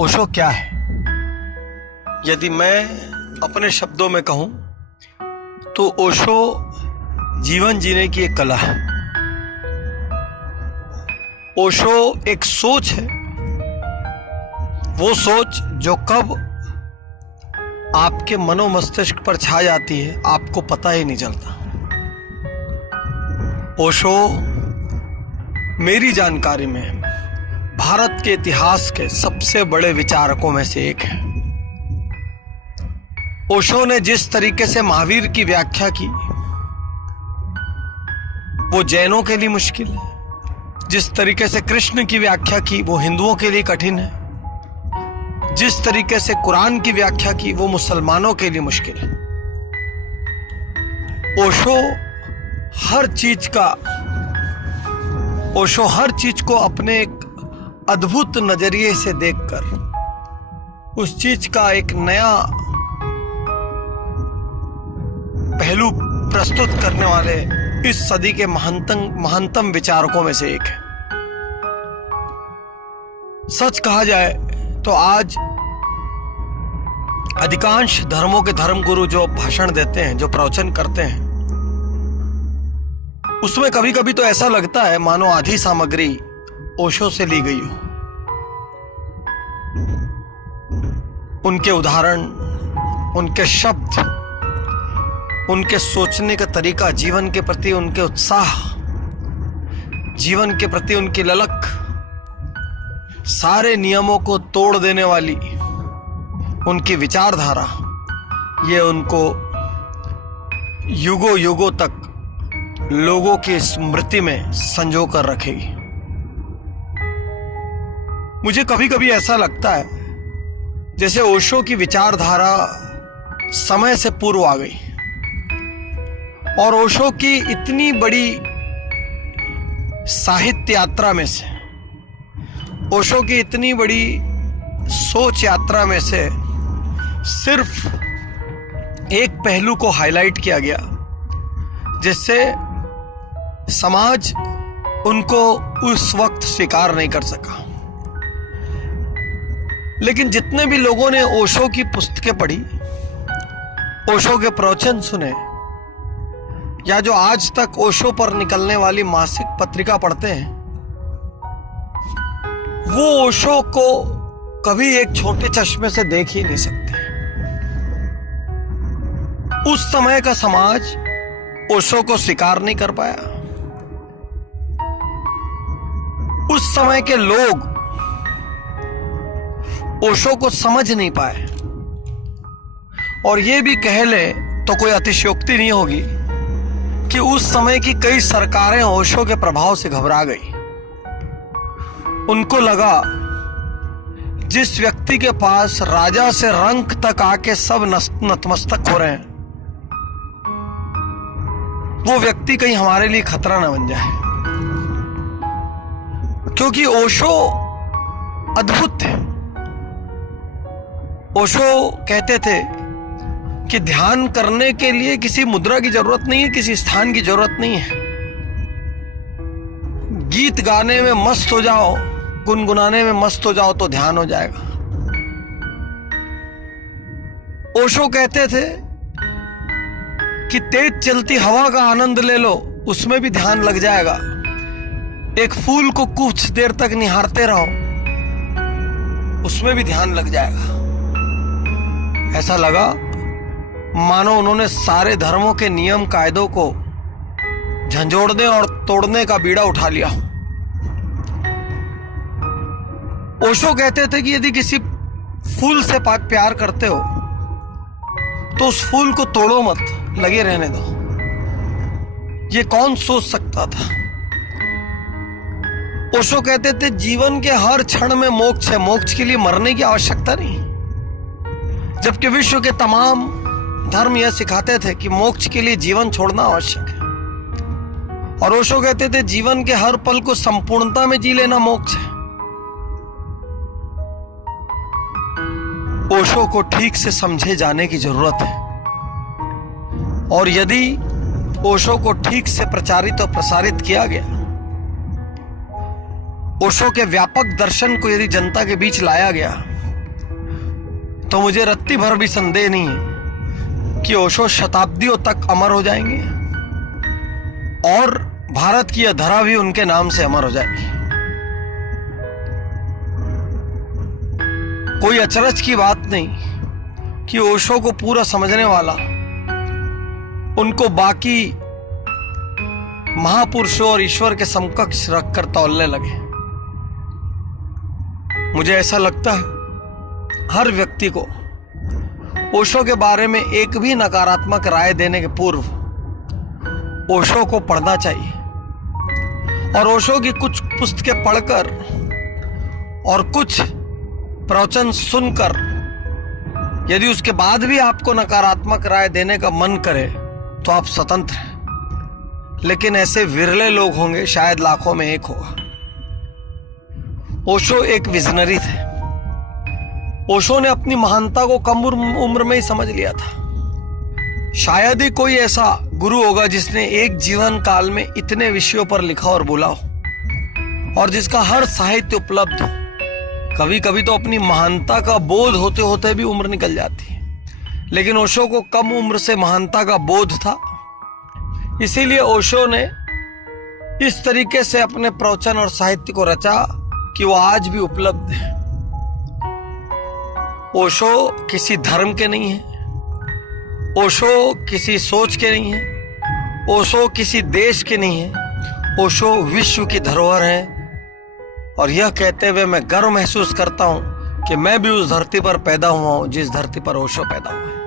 ओशो क्या है? यदि मैं अपने शब्दों में कहूं तो ओशो जीवन जीने की एक कला है। ओशो एक सोच है, वो सोच जो कब आपके मनोमस्तिष्क पर छा जाती है आपको पता ही नहीं चलता। ओशो मेरी जानकारी में भारत के इतिहास के सबसे बड़े विचारकों में से एक है। ओशो ने जिस तरीके से महावीर की व्याख्या की वो जैनों के लिए मुश्किल है, जिस तरीके से कृष्ण की व्याख्या की वो हिंदुओं के लिए कठिन है, जिस तरीके से कुरान की व्याख्या की वो मुसलमानों के लिए मुश्किल है। ओशो हर चीज को अपने एक अद्भुत नजरिए से देखकर उस चीज का एक नया पहलू प्रस्तुत करने वाले इस सदी के महानतम विचारकों में से एक है। सच कहा जाए तो आज अधिकांश धर्मों के धर्मगुरु जो भाषण देते हैं, जो प्रवचन करते हैं, उसमें कभी कभी तो ऐसा लगता है मानो आधी सामग्री ओशो से ली गई हो। उनके उदाहरण, उनके शब्द, उनके सोचने का तरीका, जीवन के प्रति उनके उत्साह, जीवन के प्रति उनकी ललक, सारे नियमों को तोड़ देने वाली उनकी विचारधारा, ये उनको युगों युगों तक लोगों की स्मृति में संजो कर रखेगी। मुझे कभी कभी ऐसा लगता है जैसे ओशो की विचारधारा समय से पूर्व आ गई और ओशो की इतनी बड़ी साहित्य यात्रा में से, ओशो की इतनी बड़ी सोच यात्रा में से सिर्फ एक पहलू को हाईलाइट किया गया जिससे समाज उनको उस वक्त स्वीकार नहीं कर सका। लेकिन जितने भी लोगों ने ओशो की पुस्तकें पढ़ी, ओशो के प्रवचन सुने, या जो आज तक ओशो पर निकलने वाली मासिक पत्रिका पढ़ते हैं, वो ओशो को कभी एक छोटे चश्मे से देख ही नहीं सकते। उस समय का समाज ओशो को स्वीकार नहीं कर पाया। उस समय के लोग ओशो को समझ नहीं पाए। और ये भी कह ले तो कोई अतिशयोक्ति नहीं होगी कि उस समय की कई सरकारें ओशो के प्रभाव से घबरा गई। उनको लगा जिस व्यक्ति के पास राजा से रंक तक आके सब नतमस्तक हो रहे हैं, वो व्यक्ति कहीं हमारे लिए खतरा न बन जाए। क्योंकि ओशो अद्भुत थे। ओशो कहते थे कि ध्यान करने के लिए किसी मुद्रा की जरूरत नहीं है, किसी स्थान की जरूरत नहीं है। गीत गाने में मस्त हो जाओ, गुनगुनाने में मस्त हो जाओ तो ध्यान हो जाएगा। ओशो कहते थे कि तेज चलती हवा का आनंद ले लो, उसमें भी ध्यान लग जाएगा। एक फूल को कुछ देर तक निहारते रहो, उसमें भी ध्यान लग जाएगा। ऐसा लगा मानो उन्होंने सारे धर्मों के नियम कायदों को झंझोड़ने और तोड़ने का बीड़ा उठा लिया। ओशो कहते थे कि यदि किसी फूल से प्यार करते हो तो उस फूल को तोड़ो मत, लगे रहने दो। ये कौन सोच सकता था? ओशो कहते थे जीवन के हर क्षण में मोक्ष है, मोक्ष के लिए मरने की आवश्यकता नहीं। जबकि विश्व के तमाम धर्म यह सिखाते थे कि मोक्ष के लिए जीवन छोड़ना आवश्यक है। और ओशो कहते थे जीवन के हर पल को संपूर्णता में जी लेना मोक्ष है। ओशो को ठीक से समझे जाने की जरूरत है। और यदि ओशो को ठीक से प्रचारित और प्रसारित किया गया, ओशो के व्यापक दर्शन को यदि जनता के बीच लाया गया, तो मुझे रत्ती भर भी संदेह नहीं है कि ओशो शताब्दियों तक अमर हो जाएंगे और भारत की यह धरा भी उनके नाम से अमर हो जाएगी। कोई अचरज की बात नहीं कि ओशो को पूरा समझने वाला उनको बाकी महापुरुषों और ईश्वर के समकक्ष रखकर तौलने लगे। मुझे ऐसा लगता है हर व्यक्ति को ओशो के बारे में एक भी नकारात्मक राय देने के पूर्व ओशो को पढ़ना चाहिए और ओशो की कुछ पुस्तकें पढ़कर और कुछ प्रवचन सुनकर यदि उसके बाद भी आपको नकारात्मक राय देने का मन करे तो आप स्वतंत्र हैं, लेकिन ऐसे विरले लोग होंगे, शायद लाखों में एक होगा। ओशो एक विजनरी थे। ओशो ने अपनी महानता को कम उम्र में ही समझ लिया था। शायद ही कोई ऐसा गुरु होगा जिसने एक जीवन काल में इतने विषयों पर लिखा और बोला हो और जिसका हर साहित्य उपलब्ध हो। कभी कभी तो अपनी महानता का बोध होते होते भी उम्र निकल जाती है, लेकिन ओशो को कम उम्र से महानता का बोध था। इसीलिए ओशो ने इस तरीके से अपने प्रवचन और साहित्य को रचा कि वो आज भी उपलब्ध है। ओशो किसी धर्म के नहीं है, ओशो किसी सोच के नहीं है, ओशो किसी देश के नहीं है। ओशो विश्व की धरोहर है और यह कहते हुए मैं गर्व महसूस करता हूं कि मैं भी उस धरती पर पैदा हुआ हूं जिस धरती पर ओशो पैदा हुआ है।